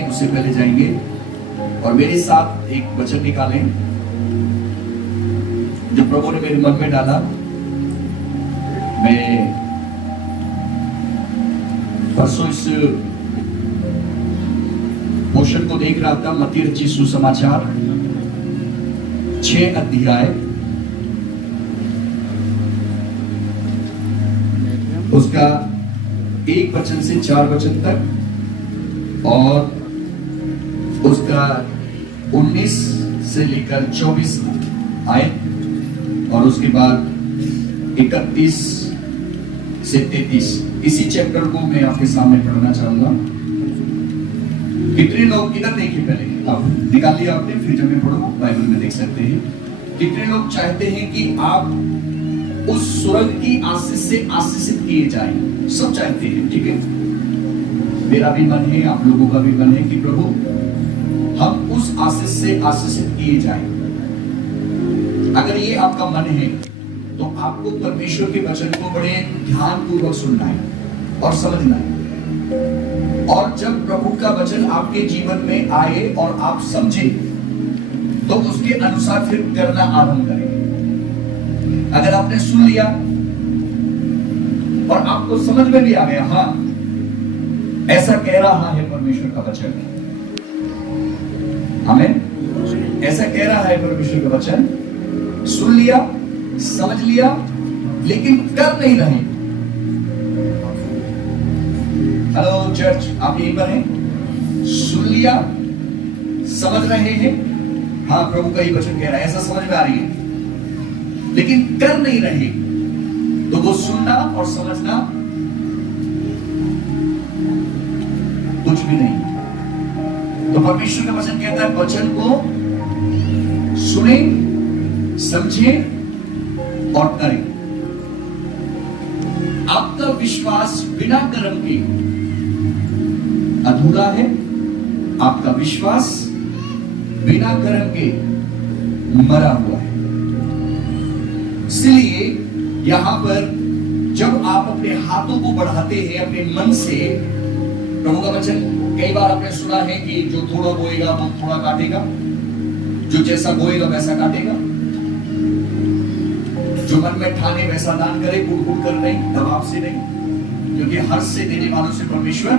हैं उससे पहले जाएंगे और मेरे साथ एक वचन निकालें जो प्रभु ने मेरे मन में डाला। मैं परसों इस पोर्शन को देख रहा था, मत्ती रचित सुसमाचार 6 अध्याय, उसका 1 वचन से 4 वचन तक और उसका 19 से लेकर 24 आयत और उसके बाद 31 से 33। इसी चैप्टर को मैं आपके सामने पढ़ना चाहूंगा। कितने लोग इधर देखिए, पहले आप निकाल लिया आपने, फिर जब मैं पढ़ो बाइबल में देख सकते हैं। कितने लोग चाहते हैं कि आप उस स्वर्ग की आशीष से आशीषित किए जाएं? सब चाहते हैं, ठीक है। मेरा भी मन है, आप लोगों का भी मन है कि प्रभु हम उस आशीष से आशीषित किए जाएं। अगर ये आपका मन है तो आपको परमेश्वर के वचन को बड़े ध्यान पूर्वक सुनना है और समझना है। और जब प्रभु का वचन आपके जीवन में आए और आप समझे तो उसके अनुसार फिर करना आरंभ करें। अगर आपने सुन लिया और आपको समझ में भी आ गया, हाँ ऐसा कह रहा है परमेश्वर का वचन, आमीन, ऐसा कह रहा है परमेश्वर का वचन, सुन लिया, समझ लिया, लेकिन कर नहीं रहे। हेलो चर्च, आप यहीं पर हैं? सुन लिया, समझ रहे हैं, हाँ प्रभु का ही वचन कह रहा है, ऐसा समझ में आ रही है, लेकिन कर नहीं रहे, तो वो सुनना और समझना कुछ भी नहीं। तो परमेश्वर का वचन कहता है वचन को सुने, समझे और करें। आपका विश्वास बिना कर्म के अधूरा है। आपका विश्वास बिना कर्म के मरा हुआ है। इसलिए यहां पर जब आप अपने हाथों को बढ़ाते हैं अपने मन से, प्रभु का वचन कई बार आपने सुना है कि जो थोड़ा बोएगा वो थोड़ा काटेगा, जो जैसा बोएगा वैसा काटेगा, जो मन में ठाने वैसा दान करे, कुट कर नहीं, दबाव से नहीं, क्योंकि हर्ष से देने वालों से परमेश्वर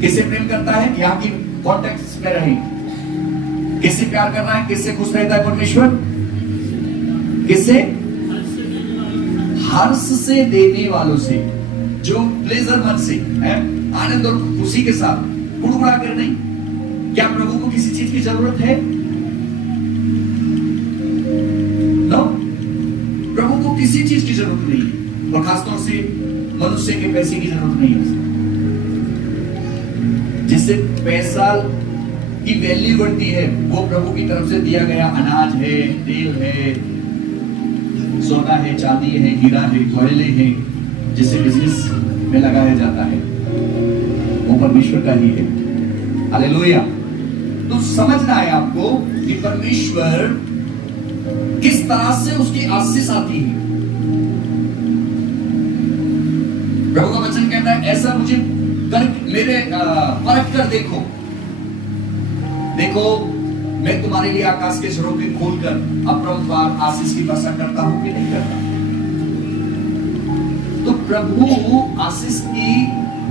किससे प्रेम करता है? यहाँ की कॉन्टेक्स्ट में रही, किससे प्यार कर रहा है, किससे खुश रहता है परमेश्वर? किससे? हर्ष से देने वालों से, जो प्लेजर मन से है, आनंद और खुशी के साथ, कुड़कुड़ा कर नहीं। क्या प्रभु को किसी चीज की जरूरत है? नो, प्रभु को किसी चीज की जरूरत नहीं है, और खासतौर से मनुष्य के पैसे की जरूरत नहीं है। जिससे पैसा की वैल्यू बढ़ती है वो प्रभु की तरफ से दिया गया अनाज है, तेल है, सोना है, चांदी है, हीरा है, कोयले है, जिसे बिजनेस में लगाया जाता है, वो परमेश्वर का ही है। हालेलुया। तो समझना है आपको कि परमेश्वर किस तरह से उसकी आशीष आती है। प्रभु का वचन कहता है ऐसा मुझे कर मेरे परख कर देखो, देखो मैं तुम्हारे लिए आकाश के झरोखे खोलकर अपरंपार आशीष की वर्षा करता हूं कि नहीं करता। तो प्रभु आशीष की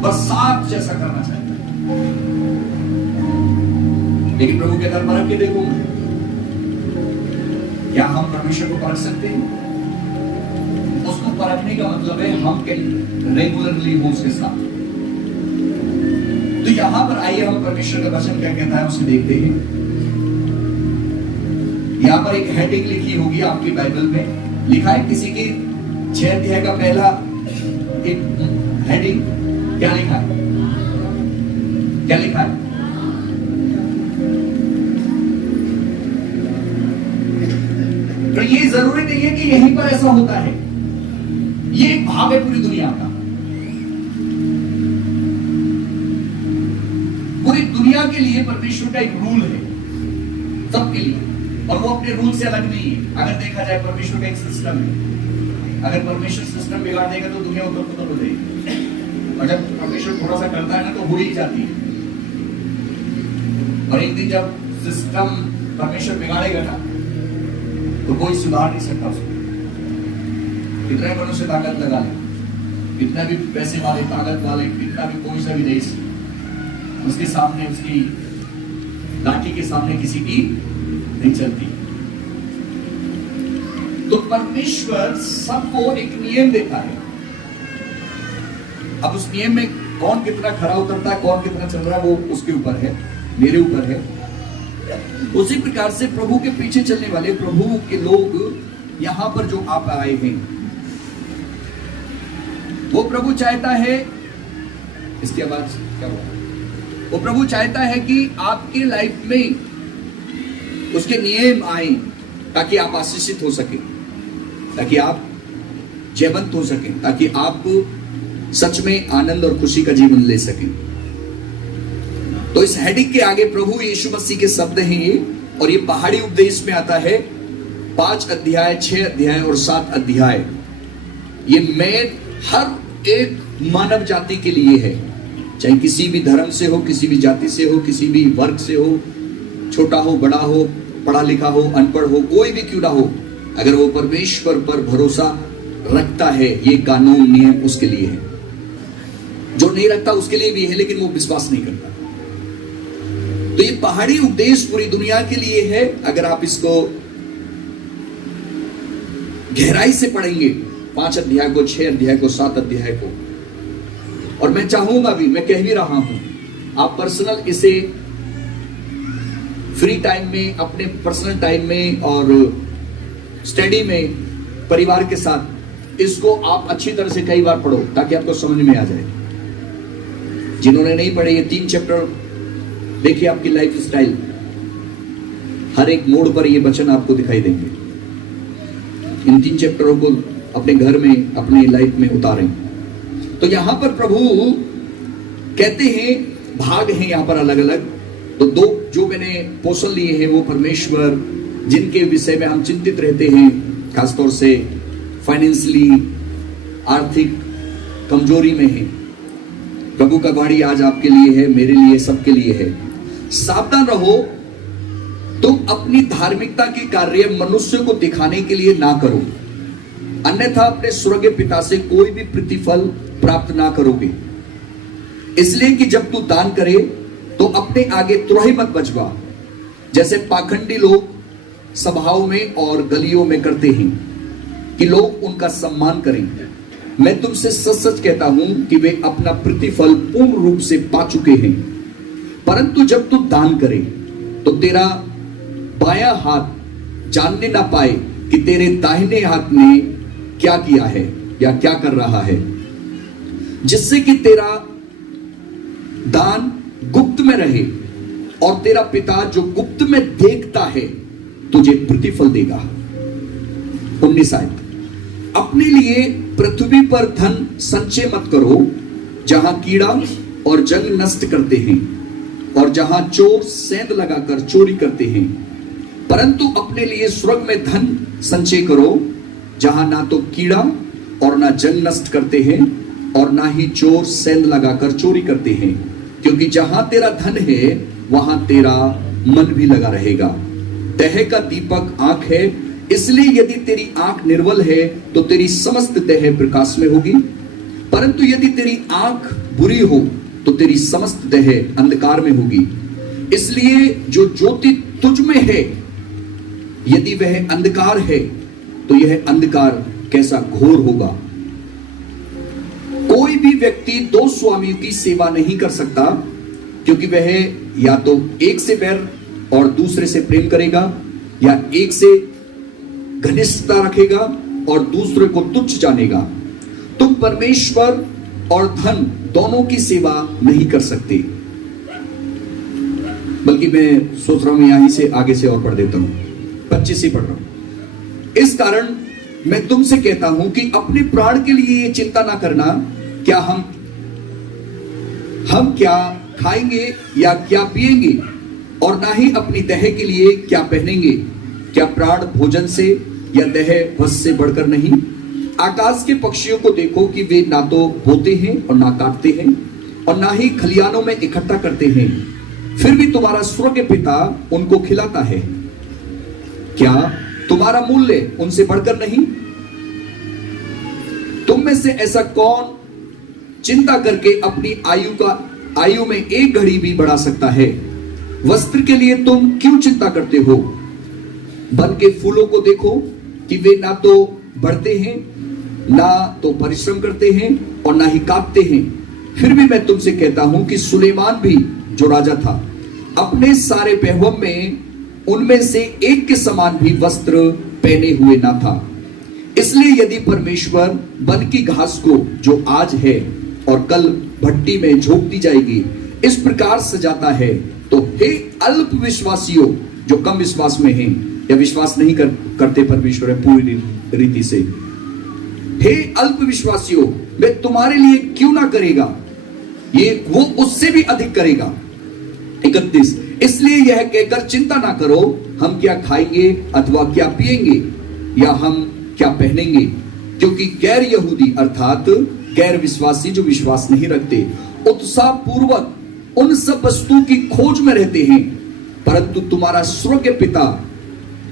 बरसात जैसा करना चाहता है, लेकिन प्रभु कहता है परख के देखो। क्या हम परमेश्वर को परख सकते हैं? उसको परखने का मतलब है हम रेगुलरली हो उसके साथ। तो यहां पर आइए हम परमेश्वर का वचन क्या कहता है उसे देखते हैं। यहां पर एक हेडिंग लिखी होगी आपकी बाइबल में, लिखा है किसी के 6 अध्याय का पहला एक हेडिंग, क्या लिखा है? क्या लिखा है? तो ये जरूरी नहीं है कि यहीं पर ऐसा होता है, ये एक भाव है पूरी दुनिया का। पूरी दुनिया के लिए परमेश्वर का एक रूल है, सबके लिए, और वो अपने रूल से अलग नहीं है। अगर देखा जाए परमेश्वर का एक सिस्टम है, अगर परमेश्वर सिस्टम बिगाड़ देगा तो दुनिया उधर पुधर हो जाएगी। और जब परमेश्वर थोड़ा सा करता है ना तो हो ही जाती है। और एक दिन जब सिस्टम परमेश्वर बिगाड़ेगा ना तो कोई सुधार नहीं सकता उसको। कितना भी मनुष्य ताकत लगा ले, कितना भी पैसे वाले, ताकत वाले, कितना भी कोई सा भी देश, उसके सामने, उसकी लाठी के सामने किसी की नहीं चलती। तो परमेश्वर सबको एक नियम देता है। अब उस नियम में कौन कितना खरा उतरता है, कौन कितना चल रहा है, वो उसके ऊपर है, मेरे ऊपर है। उसी प्रकार से प्रभु के पीछे चलने वाले प्रभु के लोग यहां पर जो आप आए हैं, वो प्रभु चाहता है, इसकी आवाज क्या हुआ? वो प्रभु चाहता है कि आपके लाइफ में उसके नियम आए ताकि आप आशीषित हो सके, ताकि आप जयवंत हो सके, ताकि आप सच में आनंद और खुशी का जीवन ले सकें। तो इस हेडिंग के आगे प्रभु यीशु मसीह के शब्द हैं ये, और ये पहाड़ी उपदेश में आता है 5 अध्याय, 6 अध्याय और 7 अध्याय। ये मैं हर एक मानव जाति के लिए है, चाहे किसी भी धर्म से हो, किसी भी जाति से हो, किसी भी वर्ग से हो, छोटा हो, बड़ा हो, पढ़ा लिखा हो, अनपढ़ हो, कोई भी क्यों ना हो, अगर वो परमेश्वर पर भरोसा रखता है, ये कानून नियम उसके लिए है। जो नहीं रखता उसके लिए भी है, लेकिन वो विश्वास नहीं करता। तो ये पहाड़ी उपदेश पूरी दुनिया के लिए है। अगर आप इसको गहराई से पढ़ेंगे, 5 अध्याय को, 6 अध्याय को, 7 अध्याय को, और मैं चाहूंगा भी, मैं कह भी रहा हूं, आप पर्सनल इसे फ्री टाइम में, अपने पर्सनल टाइम में और स्टडी में परिवार के साथ इसको आप अच्छी तरह से कई बार पढ़ो ताकि आपको समझ में आ जाए। जिन्होंने नहीं पढ़े, ये 3 चैप्टर देखिए, आपकी लाइफ स्टाइल हर एक मोड़ पर ये वचन आपको दिखाई देंगे। इन 3 चैप्टरों को अपने घर में, अपनी लाइफ में उतारें। तो यहां पर प्रभु कहते हैं, भाग हैं यहां पर अलग अलग। तो 2 जो मैंने पोषण लिए हैं वो परमेश्वर, जिनके विषय में हम चिंतित रहते हैं, खासतौर से फाइनेंशियली, आर्थिक कमजोरी में है। प्रभु का वाणी आज आपके लिए है, मेरे लिए, सबके लिए है। सावधान रहो, तुम अपनी धार्मिकता के कार्य मनुष्य को दिखाने के लिए ना करो, अन्यथा अपने स्वर्गीय पिता से कोई भी प्रतिफल प्राप्त ना करोगे। इसलिए कि जब तू दान करे तो अपने आगे तुरही मत बजवा, जैसे पाखंडी लोग सभाओं में और गलियों में करते हैं कि लोग उनका सम्मान करें। मैं तुमसे सच सच कहता हूं कि वे अपना प्रतिफल पूर्ण रूप से पा चुके हैं। परंतु जब तू दान करे तो तेरा बायां हाथ जानने ना पाए कि तेरे दाहिने हाथ ने क्या किया है या क्या कर रहा है, जिससे कि तेरा दान गुप्त में रहे, और तेरा पिता जो गुप्त में देखता है तुझे प्रतिफल देगा। 19 आयत। अपने लिए पृथ्वी पर धन संचय मत करो, जहां कीड़ा और जंग नष्ट करते हैं और जहां चोर सेंध लगाकर चोरी करते हैं, परंतु अपने लिए स्वर्ग में धन संचय करो, जहां ना तो कीड़ा और ना जंग नष्ट करते हैं और ना ही चोर सेंध लगाकर चोरी करते हैं, क्योंकि जहां तेरा धन है वहां तेरा मन भी लगा रहेगा। देह का दीपक आंख है, इसलिए यदि तेरी आंख निर्बल है तो तेरी समस्त देह प्रकाश में होगी, परंतु यदि तेरी आंख बुरी हो तो तेरी समस्त देह अंधकार में होगी। इसलिए जो ज्योति तुझ में है, यदि वह अंधकार है तो यह अंधकार कैसा घोर होगा। कोई भी व्यक्ति 2 स्वामियों की सेवा नहीं कर सकता, क्योंकि वह या तो एक से बैर और दूसरे से प्रेम करेगा, या एक से घनिष्ठता रखेगा और दूसरे को तुच्छ जानेगा। तुम परमेश्वर और धन दोनों की सेवा नहीं कर सकते। बल्कि मैं सोच रहा हूं यहीं से आगे से और पढ़ देता हूं, 25 से पढ़ रहा हूं। इस कारण मैं तुमसे कहता हूं कि अपने प्राण के लिए ये चिंता ना करना, क्या हम क्या खाएंगे या क्या पिएंगे, और ना ही अपनी देह के लिए क्या पहनेंगे। क्या प्राण भोजन से या देह वस्त्र से बढ़कर नहीं। आकाश के पक्षियों को देखो कि वे ना तो बोते हैं और ना काटते हैं और ना ही खलियानों में इकट्ठा करते हैं, फिर भी तुम्हारा स्वर्गीय पिता उनको खिलाता है। क्या तुम्हारा मूल्य उनसे बढ़कर नहीं? तुम में से ऐसा कौन चिंता करके अपनी आयु में एक घड़ी भी बढ़ा सकता है? वस्त्र के लिए तुम क्यों चिंता करते हो? वन के फूलों को देखो कि वे ना तो बढ़ते हैं, ना तो परिश्रम करते हैं और ना ही काटते हैं, फिर भी मैं तुमसे कहता हूं कि सुलेमान भी जो राजा था, अपने सारे वैभव में उनमें से एक के समान भी वस्त्र पहने हुए ना था। इसलिए यदि परमेश्वर वन की घास को जो आज है और कल भट्टी में झोंक दी जाएगी इस प्रकार सजाता है, तो हे अल्प विश्वासियों जो कम विश्वास में हैं या विश्वास नहीं करते परमेश्वर पूरी रीति से, हे अल्प विश्वासियों वे तुम्हारे लिए क्यों ना करेगा, ये वो उससे भी अधिक करेगा। 31 इसलिए यह कहकर चिंता ना करो हम क्या खाएंगे अथवा क्या पिएंगे या हम क्या पहनेंगे, क्योंकि गैर यहूदी अर्थात गैर विश्वासी जो विश्वास नहीं रखते उत्साह पूर्वक उन सब वस्तुओं की खोज में रहते हैं, परंतु तुम्हारा स्वर्गीय पिता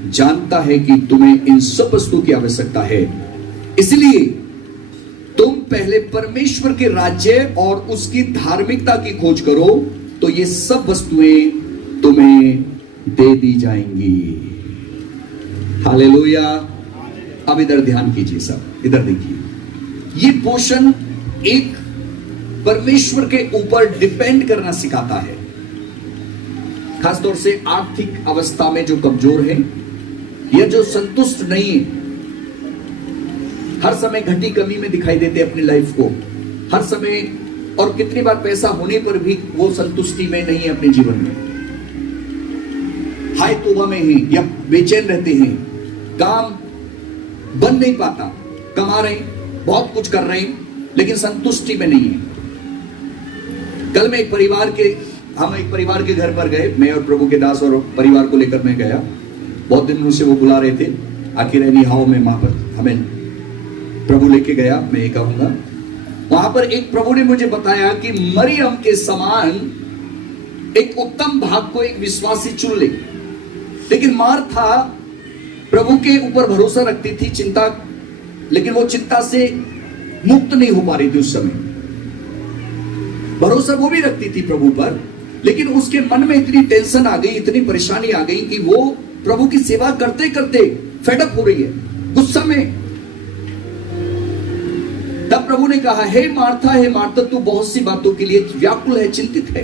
जानता है कि तुम्हें इन सब वस्तुओं की आवश्यकता है। इसलिए तुम पहले परमेश्वर के राज्य और उसकी धार्मिकता की खोज करो, तो ये सब वस्तुएं तुम्हें दे दी जाएंगी। हालेलुया। अब इधर ध्यान कीजिए, सब इधर देखिए। ये पोषण एक परमेश्वर के ऊपर डिपेंड करना सिखाता है, खासतौर से आर्थिक अवस्था में जो कमजोर है या जो संतुष्ट नहीं है, हर समय घटी कमी में दिखाई देते अपनी लाइफ को, हर समय, और कितनी बार पैसा होने पर भी वो संतुष्टि में नहीं है अपने जीवन में, हाय तौबा में है या बेचैन रहते हैं, काम बन नहीं पाता, कमा रहे हैं, बहुत कुछ कर रहे हैं लेकिन संतुष्टि में नहीं है। कल मैं हम एक परिवार के घर पर गए, मैं और प्रभु के दास और परिवार को लेकर मैं गया। बहुत दिन से वो बुला रहे थे, आखिर एनी हाउ में वहां पर हमें प्रभु लेके गया। मैं ये कहूंगा वहां पर एक प्रभु ने मुझे बताया कि मरियम के समान एक उत्तम भाग को एक विश्वासी चुन ले, लेकिन मार्था प्रभु के ऊपर भरोसा रखती थी, चिंता, लेकिन वो चिंता से मुक्त नहीं हो पा रही थी उस समय। भरोसा वो भी रखती थी प्रभु पर, लेकिन उसके मन में इतनी टेंशन आ गई, इतनी परेशानी आ गई कि वो प्रभु की सेवा करते करते फेडअप हो रही है, गुस्सा में। तब प्रभु ने कहा, हे मार्था तू बहुत सी बातों के लिए व्याकुल है, चिंतित है,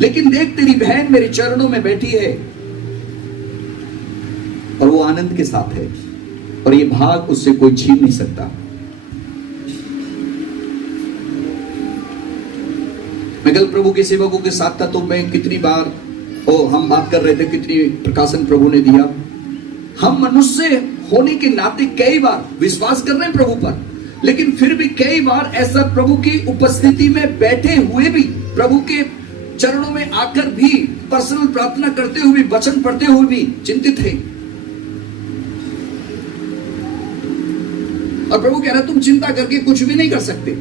लेकिन देख तेरी बहन मेरे चरणों में बैठी है और वो आनंद के साथ है और ये भाग उससे कोई छीन नहीं सकता। मैं कल प्रभु के सेवकों के साथ था, तो मैं कितनी बार हम बात कर रहे थे, कितनी प्रकाशन प्रभु ने दिया। हम मनुष्य होने के नाते कई बार विश्वास कर रहे हैं प्रभु पर, लेकिन फिर भी कई बार ऐसा प्रभु की उपस्थिति में बैठे हुए भी, प्रभु के चरणों में आकर भी, पर्सनल प्रार्थना करते हुए भी, वचन पढ़ते हुए भी चिंतित है। और प्रभु कह रहा तुम चिंता करके कुछ भी नहीं कर सकते।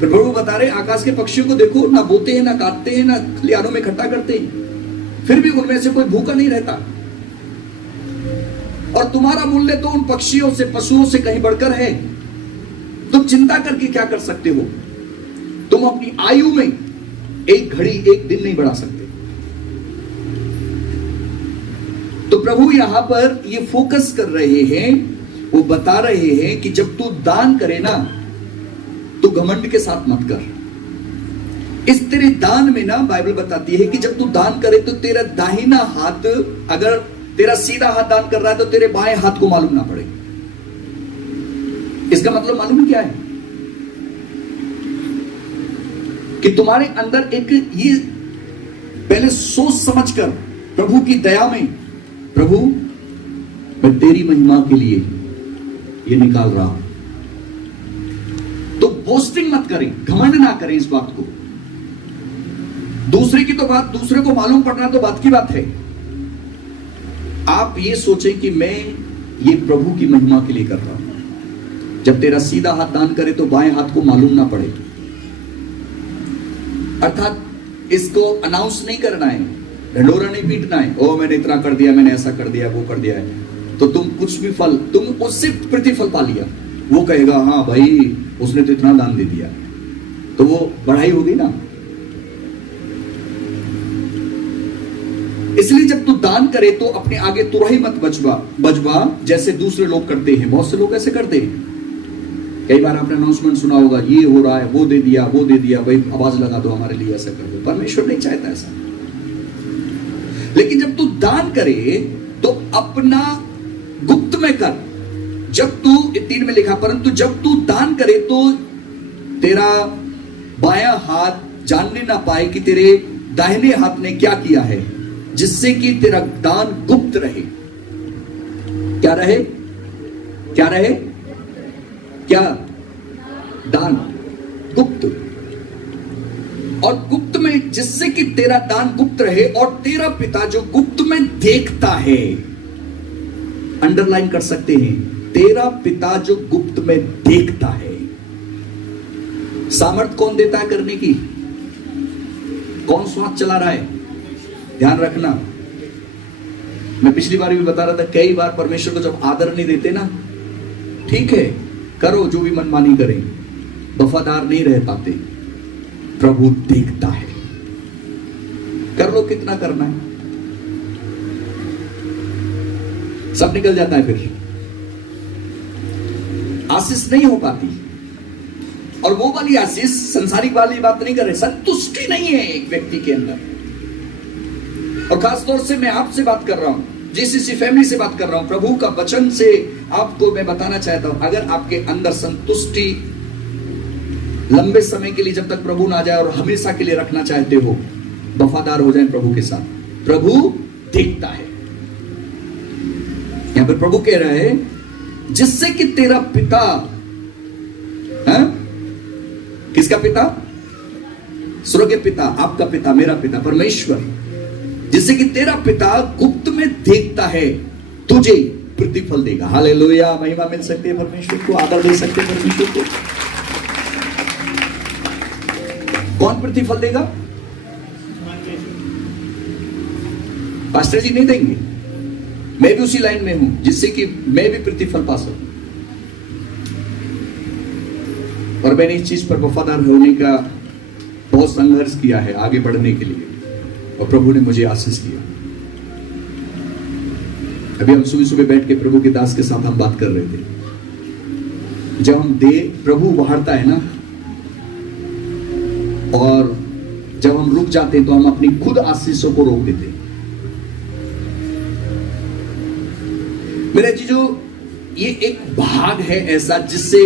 फिर प्रभु बता रहे आकाश के पक्षियों को देखो, ना बोते हैं, ना काटते हैं, ना खलिहानों में इकट्ठा करते हैं, फिर भी उनमें से कोई भूखा नहीं रहता, और तुम्हारा मूल्य तो उन पक्षियों से, पशुओं से कहीं बढ़कर है। तुम चिंता करके क्या कर सकते हो? तुम अपनी आयु में एक घड़ी, एक दिन नहीं बढ़ा सकते। तो प्रभु यहां पर ये फोकस कर रहे हैं, वो बता रहे हैं कि जब तू दान करे ना, तो घमंड के साथ मत कर। इस तेरे दान में ना, बाइबल बताती है कि जब तू दान करे तो तेरा दाहिना हाथ, अगर तेरा सीधा हाथ दान कर रहा है तो तेरे बाएं हाथ को मालूम ना पड़े। इसका मतलब मालूम क्या है? कि तुम्हारे अंदर एक ये पहले सोच समझकर प्रभु की दया में, प्रभु मैं तेरी महिमा के लिए ये निकाल रहा हूं, तो बोस्टिंग मत करें, घमंड ना करें इस बात को। दूसरे की तो बात, दूसरे को मालूम पड़ना तो बात की बात है। आप ये सोचें कि मैं ये प्रभु की महिमा के लिए कर रहा हूं। जब तेरा सीधा हाथ दान करे तो बाएं हाथ को मालूम ना पड़े, अर्थात इसको अनाउंस नहीं करना है, ढंडोरा नहीं पीटना है, ओ मैंने इतना कर दिया, मैंने ऐसा कर दिया, वो कर दिया है, तो तुम कुछ भी फल, तुम उससे प्रतिफल पा लिया, वो कहेगा हाँ भाई उसने तो इतना दान दे दिया, तो वो बढ़ाई होगी ना। इसलिए जब तू दान करे तो अपने आगे तुरही मत बजवा जैसे दूसरे लोग करते हैं। बहुत से लोग ऐसे करते हैं। कई बार आपने अनाउंसमेंट सुना होगा, ये हो रहा है, वो दे दिया, भाई आवाज लगा दो हमारे लिए, ऐसा कर दो। परमेश्वर नहीं चाहता ऐसा। लेकिन जब तू दान करे तो अपना गुप्त में कर। जब तू 3 में लिखा, परंतु जब तू दान करे तो तेरा बायां हाथ जानने ना पाए कि तेरे दाहिने हाथ ने क्या किया है, जिससे कि तेरा दान गुप्त रहे। क्या रहे? क्या रहे? क्या? दान गुप्त। और गुप्त में, जिससे कि तेरा दान गुप्त रहे और तेरा पिता जो गुप्त में देखता है, अंडरलाइन कर सकते हैं, तेरा पिता जो गुप्त में देखता है। सामर्थ कौन देता है करने की? कौन स्वाद चला रहा है? ध्यान रखना, मैं पिछली बार भी बता रहा था, कई बार परमेश्वर को जब आदर नहीं देते ना, ठीक है करो जो भी मनमानी करें, वफादार नहीं रह पाते, प्रभु देखता है, कर लो कितना करना है, सब निकल जाता है, फिर आशीष नहीं हो पाती। और वो वाली आशीष, संसारिक वाली बात नहीं कर रहे, संतुष्टि नहीं है एक व्यक्ति के अंदर। और खास तौर से मैं आपसे बात कर रहा हूं, जीसीसी फैमिली से बात कर रहा हूं, प्रभु का वचन से आपको मैं बताना चाहता हूं, अगर आपके अंदर संतुष्टि लंबे समय के लिए, जब तक प्रभु ना जाए और हमेशा के लिए रखना चाहते हो, वफादार हो जाए प्रभु के साथ, प्रभु देखता है। यहां पर प्रभु कह रहे हैं, जिससे कि तेरा पिता, है? किसका पिता? स्वर्गीय पिता, आपका पिता, मेरा पिता, परमेश्वर, जिससे कि तेरा पिता गुप्त में देखता है, तुझे प्रतिफल देगा। हालेलुया, महिमा मिल सकती है परमेश्वर को, आदर दे सकते हैं परमेश्वर को। कौन प्रतिफल देगा? पास्टर जी नहीं देंगे, मैं भी उसी लाइन में हूं, जिससे कि मैं भी प्रतिफल पा सकूं। और मैंने इस चीज पर वफादार होने का बहुत संघर्ष किया है आगे बढ़ने के लिए, और प्रभु ने मुझे आशीष दिया। अभी हम सुबह सुबह बैठ के प्रभु के दास के साथ हम बात कर रहे थे, जब हम प्रभु बढ़ाता है ना, और जब हम रुक जाते हैं तो हम अपनी खुद आशीषों को रोक देते हैं। मेरे जीजो, ये एक भाग है ऐसा जिससे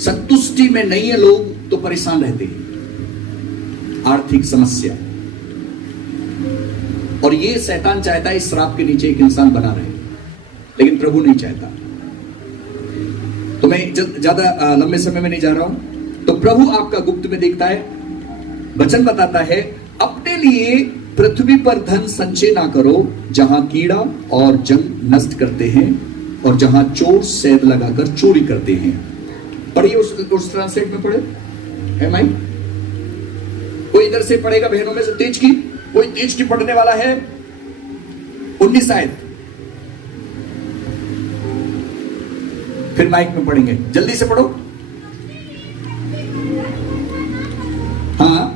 संतुष्टि में नहीं है लोग तो परेशान रहते हैं, आर्थिक समस्या, और ये शैतान चाहता है इस श्राप के नीचे एक इंसान बना रहे, लेकिन प्रभु नहीं चाहता। तो मैं ज्यादा लंबे समय में नहीं जा रहा हूं। तो प्रभु आपका गुप्त में देखता है। वचन बताता है, अपने लिए पृथ्वी पर धन संचय ना करो, जहां कीड़ा और जंग नष्ट करते हैं और जहां चोर सेद लगाकर चोरी करते हैं। पढ़िए उस ट्रांसलेट में पढ़े, है माई? कोई इधर से पढ़ेगा बहनों में से तेज की? कोई तेज की पढ़ने वाला है? 19 आयत, फिर माइक में पढ़ेंगे, जल्दी से पढ़ो। हाँ,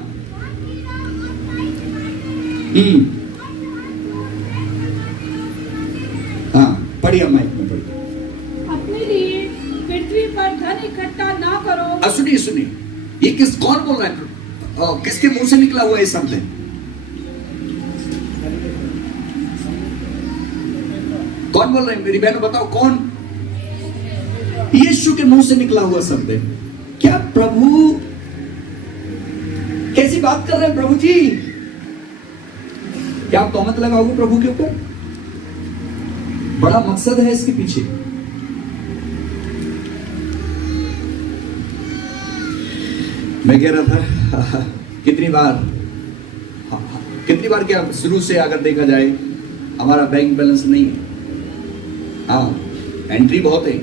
हाँ पढ़िए, माइक में पढ़िए। अपने लिए पृथ्वी पर धन इकट्ठा ना करो। सुनिए सुनिए, ये कौन बोल रहा है? किसके मुंह से निकला हुआ है शब्द? कौन बोल रहे हैं? मेरी बहनों बताओ कौन? यीशु के मुंह से निकला हुआ शब्द है। क्या प्रभु कैसी बात कर रहे हैं प्रभु जी? क्या आप तोहमत लगाओगे प्रभु के ऊपर? बड़ा मकसद है इसके पीछे। मैं कह रहा था कितनी बार क्या शुरू से अगर देखा जाए हमारा बैंक बैलेंस नहीं है। हाँ, एंट्री बहुत है,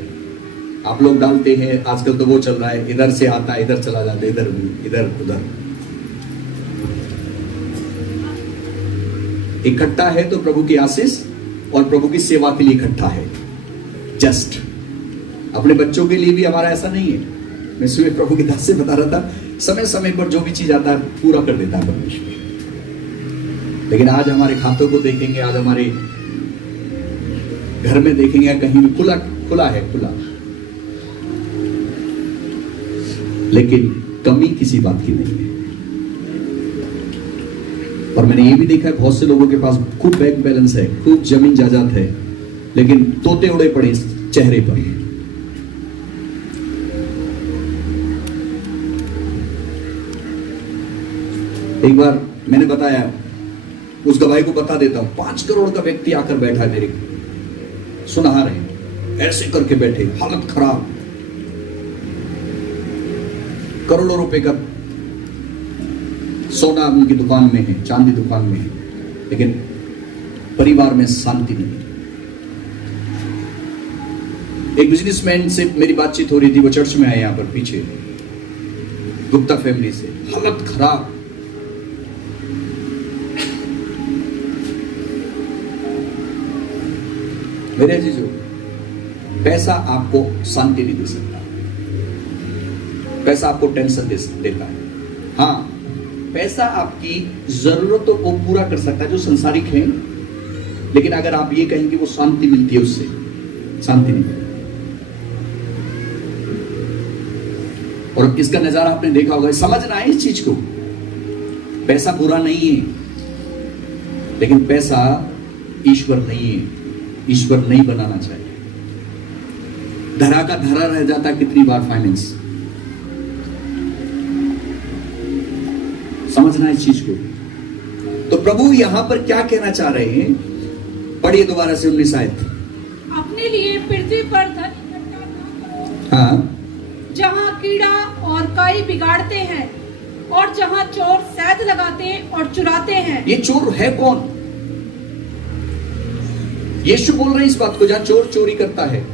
आप लोग डालते हैं, आजकल तो वो चल रहा है, इधर से आता है इधर चला जाता है, इधर इधर उधर। इकट्ठा है तो प्रभु की आशीष और प्रभु की सेवा के लिए इकट्ठा है। जस्ट अपने बच्चों के लिए भी हमारा ऐसा नहीं है। मैं सुबह प्रभु के दास से बता रहा था, समय समय पर जो भी चीज आता है पूरा कर देता है परमेश्वर। लेकिन आज हमारे खातों को देखेंगे, आज हमारे घर में देखेंगे, कहीं भी खुला खुला है, खुला, लेकिन कमी किसी बात की नहीं है। और मैंने ये भी देखा है बहुत से लोगों के पास खूब बैंक बैलेंस है, खूब जमीन जायदाद है, लेकिन तोते उड़े पड़े चेहरे पर। एक बार मैंने बताया, उस गवाही को बता देता हूं, 5 करोड़ का व्यक्ति आकर बैठा है, मेरे सुनहा रहे, ऐसे करके बैठे, हालत खराब, करोड़ों रुपए का सोना उनकी दुकान में है, चांदी दुकान में है, लेकिन परिवार में शांति नहीं। एक बिजनेसमैन से मेरी बातचीत हो रही थी, वो चर्च में आए, यहां पर पीछे, गुप्ता फैमिली से, हालत खराब। मेरे अजीजों, पैसा आपको शांति नहीं दे सकता, पैसा आपको टेंशन देता है। हाँ, पैसा आपकी जरूरतों को पूरा कर सकता है जो संसारिक है, लेकिन अगर आप ये कहें कि वो शांति मिलती है, उससे शांति नहीं मिलती। और इसका नजारा आपने देखा होगा, समझना है इस चीज को, पैसा बुरा नहीं है, लेकिन पैसा ईश्वर नहीं है, ईश्वर नहीं बनाना चाहिए। धरा का धरा रह जाता कितनी बार फाइनेंस। समझना इस चीज को। तो प्रभु यहां पर क्या कहना चाह रहे हैं, पढ़िए दोबारा से 19 आयत। अपने लिए पृथ्वी पर धन इकट्ठा न करो, हाँ, जहाँ कीड़ा और काई बिगाड़ते हैं और जहाँ चोर शहद लगाते और चुराते हैं। ये चोर है कौन? यीशु बोल रहे हैं इस बात को, जहां चोर चोरी करता है।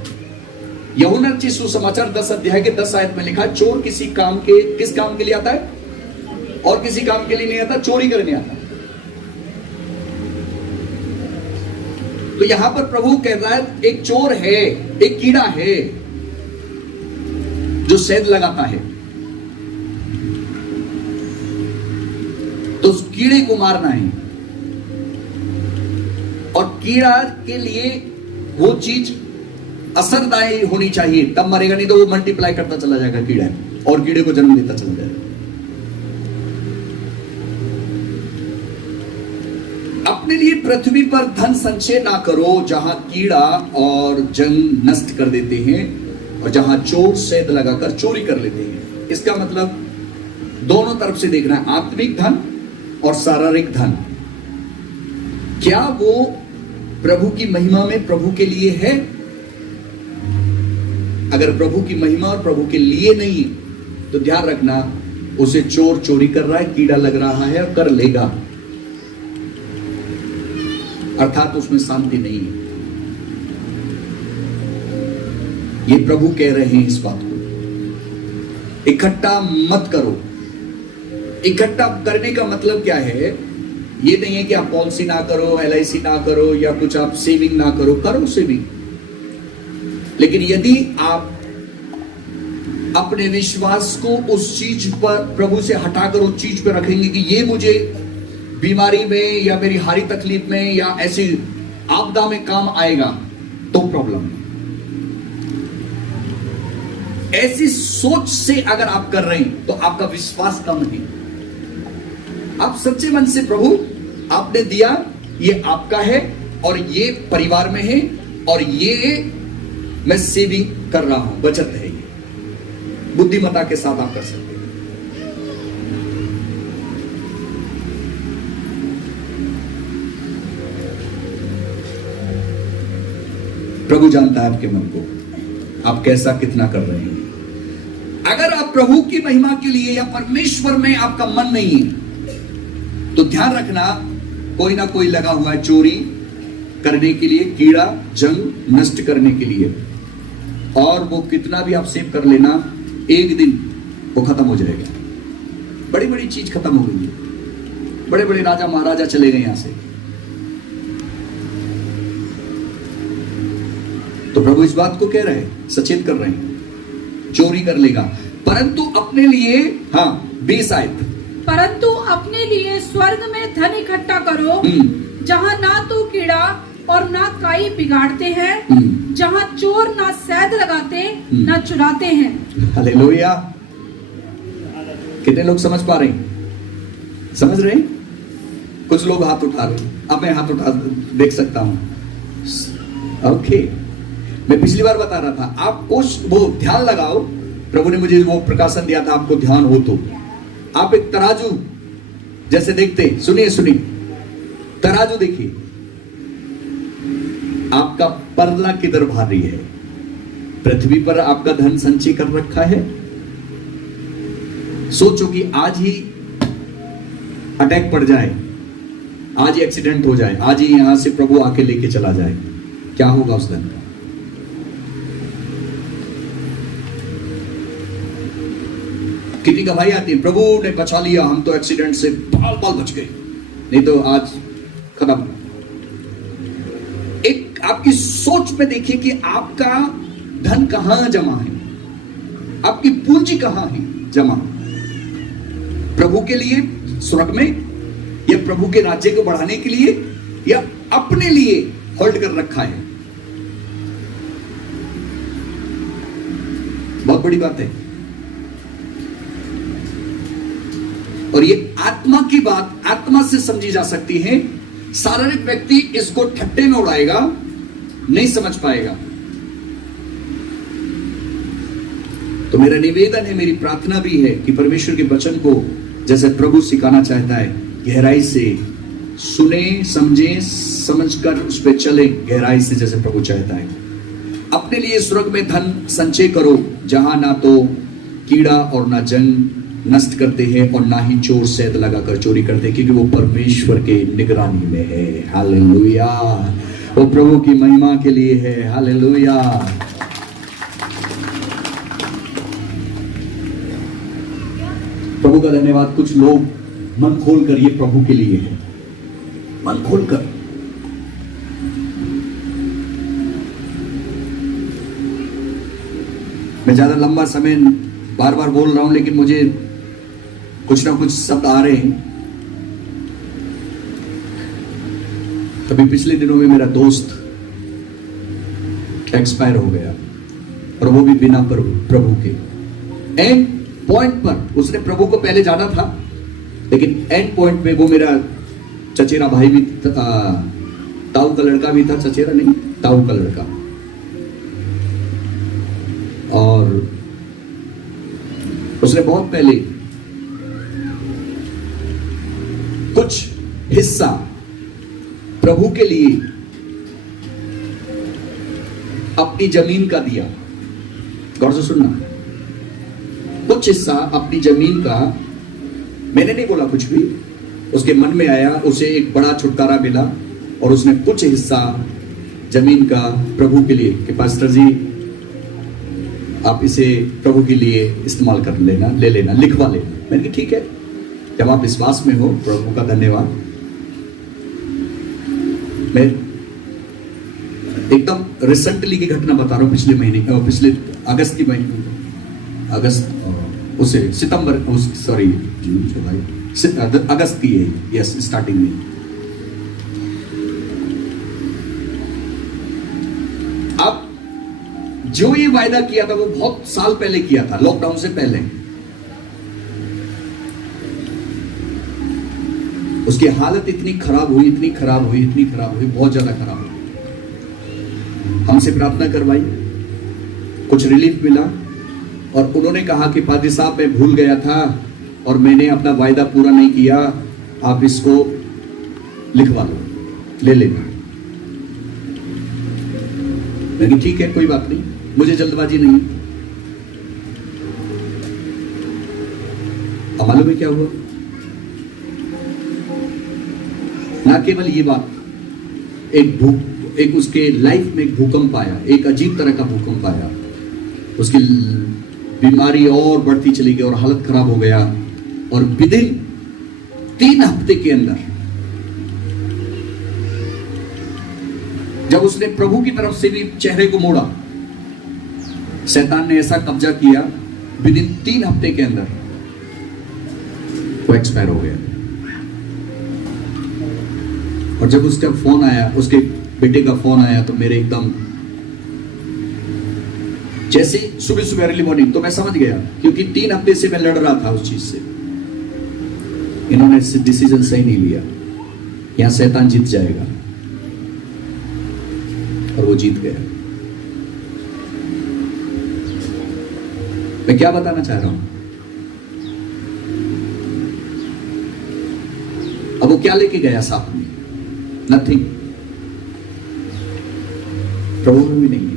यूहन्ना रचित सुसमाचार 10 अध्याय के 10 आयत में लिखा, चोर किस काम के लिए आता है और किसी काम के लिए नहीं आता, चोरी करने आता। तो यहां पर प्रभु कह रहा है, एक चोर है, एक कीड़ा है जो शहद लगाता है, तो उस कीड़े को मारना है। और कीड़ा के लिए वो चीज असरदायी होनी चाहिए, तब मरेगा, नहीं तो वो मल्टीप्लाई करता चला जाएगा कीड़ा, और कीड़े को जन्म देता चला जाएगा। अपने लिए पृथ्वी पर धन संचय ना करो, जहां कीड़ा और जंग नष्ट कर देते हैं और जहां चोर शहद लगाकर चोरी कर लेते हैं। इसका मतलब दोनों तरफ से देखना है, आत्मिक धन और शारीरिक धन। क्या वो प्रभु की महिमा में प्रभु के लिए है? अगर प्रभु की महिमा और प्रभु के लिए नहीं, तो ध्यान रखना, उसे चोर चोरी कर रहा है, कीड़ा लग रहा है और कर लेगा, अर्थात उसमें शांति नहीं है। ये प्रभु कह रहे हैं इस बात को, इकट्ठा मत करो। इकट्ठा करने का मतलब क्या है? ये नहीं है कि आप पॉलिसी ना करो, LIC ना करो, या कुछ आप सेविंग ना करो, करो सेविंग। लेकिन यदि आप अपने विश्वास को उस चीज पर, प्रभु से हटाकर उस चीज पर रखेंगे कि ये मुझे बीमारी में या मेरी हारी तकलीफ में या ऐसी आपदा में काम आएगा, तो प्रॉब्लम है। ऐसी सोच से अगर आप कर रहे हैं तो आपका विश्वास कम है। आप सच्चे मन से, प्रभु आपने दिया, ये आपका है और ये परिवार में है और ये मैं सेविंग कर रहा हूं, बचत है, ये बुद्धिमता के साथ आप कर सकते हैं। प्रभु जानता है आपके मन को, आप कैसा कितना कर रहे हैं। अगर आप प्रभु की महिमा के लिए या परमेश्वर में आपका मन नहीं है, तो ध्यान रखना, कोई ना कोई लगा हुआ है चोरी करने के लिए, कीड़ा जंग नष्ट करने के लिए। और वो कितना भी आप सेव कर लेना, एक दिन वो खत्म हो जाएगा। बड़ी बड़ी चीज खत्म हो गई है, बड़े बड़े राजा महाराजा चले गए यहां से। तो प्रभु इस बात को कह रहे हैं, सचेत कर रहे हैं, चोरी कर लेगा परंतु अपने लिए, हाँ 20 आयत, परंतु अपने लिए स्वर्ग में धन इकट्ठा करो, जहाँ ना तो कीड़ा और ना काई बिगाड़ते हैं, जहाँ चोर ना शहद लगाते ना चुराते हैं। हालेलुया। कितने लोग समझ पा रहे हैं? समझ रहे हैं? कुछ लोग हाथ उठा रहे हैं। अब मैं हाथ उठा देख सकता हूं। ओके, मैं पिछली बार बता रहा था आपको वो ध्यान लगाओ। प्रभु ने मुझे वो प्रकाशन दिया था, आपको ध्यान हो तो आप एक तराजू जैसे देखते, सुनिए सुनिए, तराजू देखिए, आपका परला किधर भारी है? पृथ्वी पर आपका धन संचय कर रखा है। सोचो कि आज ही अटैक पड़ जाए, आज ही एक्सीडेंट हो जाए, आज ही यहां से प्रभु आके लेके चला जाए, क्या होगा उस दिन का? कितनी गवाही आती है, प्रभु ने बचा लिया, हम तो एक्सीडेंट से बाल बाल बच गए, नहीं तो आज खत्म। एक आपकी सोच में देखिए कि आपका धन कहां जमा है, आपकी पूंजी कहां है जमा? प्रभु के लिए स्वर्ग में, या प्रभु के राज्य को बढ़ाने के लिए, या अपने लिए होल्ड कर रखा है? बहुत बड़ी बात है। और ये आत्मा की बात आत्मा से समझी जा सकती है। शारीरिक व्यक्ति इसको ठट्टे में उड़ाएगा, नहीं समझ पाएगा। तो मेरा निवेदन है, मेरी प्रार्थना भी है कि परमेश्वर के वचन को जैसे प्रभु सिखाना चाहता है, गहराई से सुने, समझे, समझकर उस पर चले, गहराई से जैसे प्रभु चाहता है। अपने लिए स्वर्ग में धन संचय करो, जहां ना तो कीड़ा और ना जंग नष्ट करते हैं और ना ही चोर शहद लगाकर चोरी करते, क्योंकि वो परमेश्वर के निगरानी में है। हालेलुया, वो प्रभु की महिमा के लिए है। हालेलुया। प्रभु का धन्यवाद। कुछ लोग मन खोलकर ये प्रभु के लिए है, मन खोलकर। मैं ज्यादा लंबा समय बार बार बोल रहा हूं, लेकिन मुझे कुछ ना कुछ शब्द आ रहे हैं। तभी पिछले दिनों में मेरा दोस्त एक्सपायर हो गया, और वो भी बिना प्रभु के। एंड पॉइंट पर उसने प्रभु को पहले जाना था, लेकिन एंड पॉइंट पे वो मेरा चचेरा भाई भी, ताऊ का लड़का भी था, चचेरा नहीं, ताऊ का लड़का। और उसने बहुत पहले कुछ हिस्सा प्रभु के लिए अपनी जमीन का दिया। गौर से सुनना, कुछ हिस्सा अपनी जमीन का, मैंने नहीं बोला कुछ भी, उसके मन में आया, उसे एक बड़ा छुटकारा मिला, और उसने कुछ हिस्सा जमीन का प्रभु के लिए कि पास्टर जी आप इसे प्रभु के लिए इस्तेमाल कर लेना, ले लेना, लिखवा लेना। मैंने कहा ठीक है, जब आप विश्वास में हो, प्रभु का धन्यवाद। मैं एकदम रिसेंटली की घटना बता रहा हूं, पिछले महीने, पिछले अगस्त की महीने, अगस्त उसे सितंबर, सॉरी जून जुलाई, अगस्त की है, यस, स्टार्टिंग में। अब जो ये वायदा किया था वो बहुत साल पहले किया था, लॉकडाउन से पहले। उसकी हालत इतनी खराब हुई, इतनी खराब हुई, इतनी खराब हुई, बहुत ज्यादा खराब हुई। हमसे प्रार्थना करवाई, कुछ रिलीफ मिला, और उन्होंने कहा कि पादी साहब मैं भूल गया था और मैंने अपना वायदा पूरा नहीं किया, आप इसको लिखवा लो, ले लेना। मैंने ठीक है, कोई बात नहीं, मुझे जल्दबाजी नहीं। अब मालूम है क्या हुआ? ना केवल ये बात, एक उसके लाइफ में एक भूकंप आया, एक अजीब तरह का भूकंप आया, उसकी बीमारी और बढ़ती चली गई और हालत खराब हो गया, और विदिन 3 हफ्ते के अंदर जब उसने प्रभु की तरफ से भी चेहरे को मोड़ा, शैतान ने ऐसा कब्जा किया, विदिन 3 हफ्ते के अंदर वो एक्सपायर हो गया। और जब उसका फोन आया, उसके बेटे का फोन आया, तो मेरे एकदम जैसे सुबह सुबह अर्ली मॉर्निंग, तो मैं समझ गया, क्योंकि 3 हफ्ते से मैं लड़ रहा था उस चीज से। इन्होंने डिसीजन सही नहीं लिया, यहां शैतान जीत जाएगा, और वो जीत गया। मैं क्या बताना चाह रहा हूं, अब वो क्या लेके गया साथ में? नथिंग। प्रभु में भी नहीं है।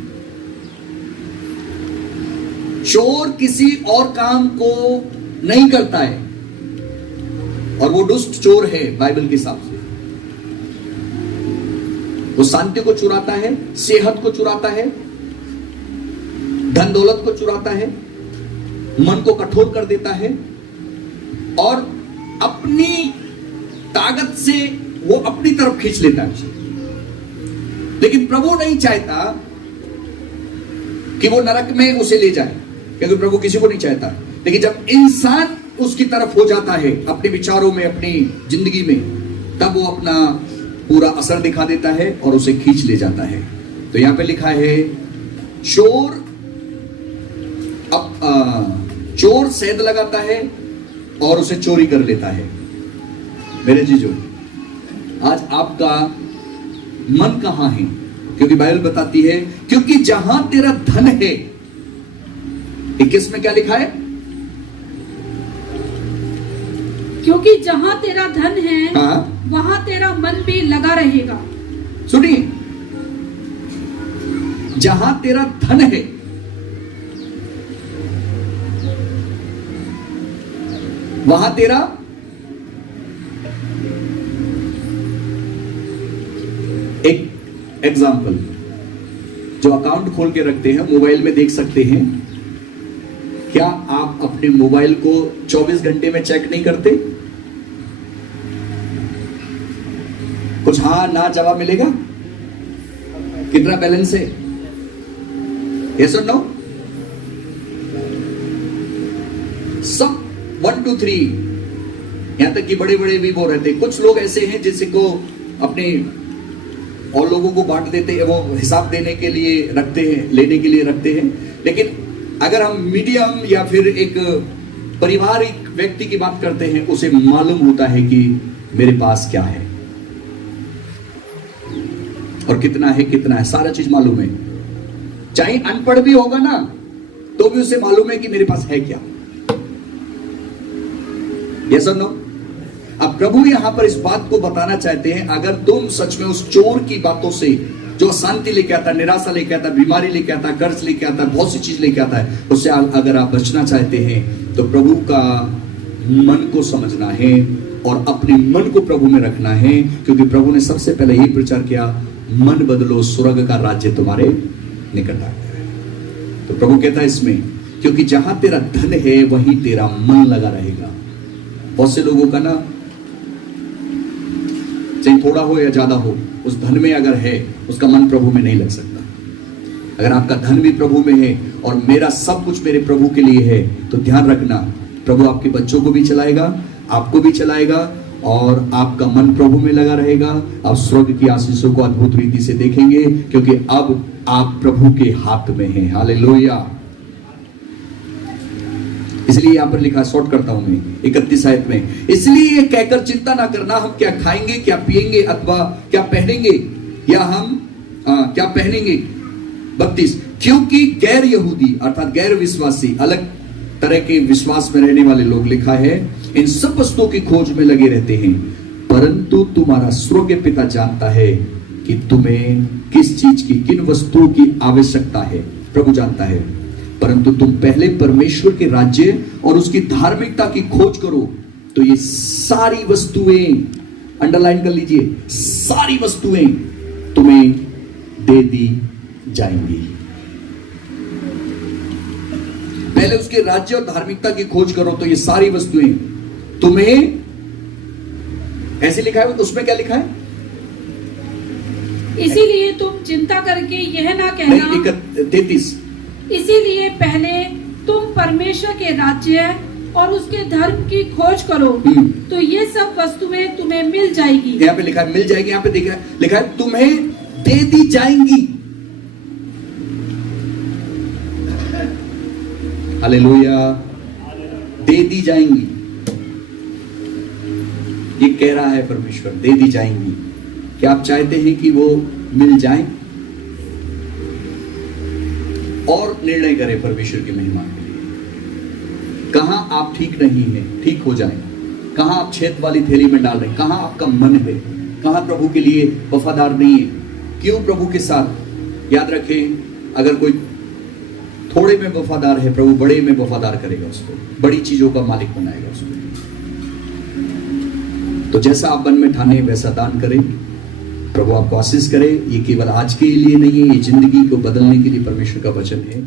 चोर किसी और काम को नहीं करता है, और वो दुष्ट चोर है बाइबल के हिसाब से। वो शांति को चुराता है, सेहत को चुराता है, धन दौलत को चुराता है, मन को कठोर कर देता है, और अपनी ताकत से वो अपनी तरफ खींच लेता है उसे। लेकिन प्रभु नहीं चाहता कि वो नरक में उसे ले जाए, क्योंकि प्रभु किसी को नहीं चाहता। लेकिन जब इंसान उसकी तरफ हो जाता है अपने विचारों में, अपनी जिंदगी में, तब वो अपना पूरा असर दिखा देता है और उसे खींच ले जाता है। तो यहां पे लिखा है, चोर सेंध लगाता है और उसे चोरी कर लेता है। मेरे जीजो, आज आपका मन कहां है? क्योंकि बाइबल बताती है, क्योंकि जहां तेरा धन है, 21 में क्या लिखा है? क्योंकि जहां तेरा धन है, हाँ? वहां तेरा मन भी लगा रहेगा। सुनिए, जहां तेरा धन है, वहां तेरा एक एग्जाम्पल, जो अकाउंट खोल के रखते हैं, मोबाइल में देख सकते हैं। क्या आप अपने मोबाइल को 24 घंटे में चेक नहीं करते? कुछ हाँ ना जवाब मिलेगा? कितना बैलेंस है? यस और नो? सब 1 2 3, यहां तक कि बड़े बड़े भी वो रहते। कुछ लोग ऐसे हैं जिसको अपने और लोगों को बांट देते हैं, वो हिसाब देने के लिए रखते हैं, लेने के लिए रखते हैं। लेकिन अगर हम मीडियम या फिर एक पारिवारिक व्यक्ति की बात करते हैं, उसे मालूम होता है कि मेरे पास क्या है और कितना है, सारा चीज मालूम है। चाहे अनपढ़ भी होगा ना, तो भी उसे मालूम है कि मेरे पास है क्या। यस और नो? अब प्रभु यहां पर इस बात को बताना चाहते हैं, अगर तुम सच में उस चोर की बातों से, जो शांति लेके आता, निराशा लेके आता, बीमारी लेके आता, कर्ज लेके आता, बहुत सी चीज लेके आता है, उससे अगर आप बचना चाहते हैं, तो प्रभु का मन को समझना है और अपने मन को प्रभु में रखना है। क्योंकि प्रभु ने सबसे पहले यही प्रचार किया, मन बदलो, स्वर्ग का राज्य तुम्हारे निकट आ गया है। तो प्रभु कहता है इसमें, क्योंकि जहां तेरा धन है, वहीं तेरा मन लगा रहेगा। बहुत से लोगों का ना, चाहे थोड़ा हो या ज्यादा हो, उस धन में अगर है, उसका मन प्रभु में नहीं लग सकता। अगर आपका धन भी प्रभु में है और मेरा सब कुछ मेरे प्रभु के लिए है, तो ध्यान रखना, प्रभु आपके बच्चों को भी चलाएगा, आपको भी चलाएगा, और आपका मन प्रभु में लगा रहेगा। आप स्वर्ग की आशीषों को अद्भुत रीति से देखेंगे, क्योंकि अब आप प्रभु के हाथ में हैं। हालेलुया। इसलिए यहां पर लिखा, शॉर्ट करता हूं मैं, 31 आयत में, इसलिए ये कहकर चिंता ना करना, हम क्या खाएंगे, क्या पिएंगे, अथवा क्या पहनेंगे, या हम क्या पहनेंगे। 32, क्योंकि गैर यहूदी अर्थात गैर विश्वासी, अलग तरह के विश्वास में रहने वाले लोग, लिखा है, इन सब वस्तुओं की खोज में लगे रहते हैं, परंतु तुम्हारा स्वर्गीय पिता जानता है कि तुम्हें किस चीज की, किन वस्तुओं की आवश्यकता है। प्रभु जानता है। परंतु तुम पहले परमेश्वर के राज्य और उसकी धार्मिकता की खोज करो, तो ये सारी वस्तुएं, अंडरलाइन कर लीजिए, सारी वस्तुएं तुम्हें दे दी जाएंगी। पहले उसके राज्य और धार्मिकता की खोज करो तो ये सारी वस्तुएं तुम्हें, ऐसे लिखा है, उसमें क्या लिखा है? इसीलिए तुम चिंता करके यह ना कहना, 33, इसीलिए पहले तुम परमेश्वर के राज्य और उसके धर्म की खोज करो तो ये सब वस्तुएं तुम्हें मिल जाएगी। यहाँ पे लिखा है मिल जाएगी, यहाँ पे देखा लिखा है तुम्हें दे दी जाएंगी। हालेलुया, दे दी जाएंगी, ये कह रहा है परमेश्वर, दे दी जाएंगी। क्या आप चाहते हैं कि वो मिल जाए और निर्णय करें परमेश्वर की महिमा के लिए? कहां आप ठीक नहीं है, ठीक हो जाए। कहां आप छेद वाली थैली में डाल रहे हैं, कहां आपका मन है, कहां प्रभु के लिए वफादार नहीं है, क्यों प्रभु के साथ। याद रखें, अगर कोई थोड़े में वफादार है, प्रभु बड़े में वफादार करेगा उसको, बड़ी चीजों का मालिक बनाएगा उसको। तो जैसा आप मन में ठाने वैसा दान करें, प्रभु आपको आशीष करे। ये केवल आज के लिए नहीं है, ये जिंदगी को बदलने के लिए परमेश्वर का वचन है।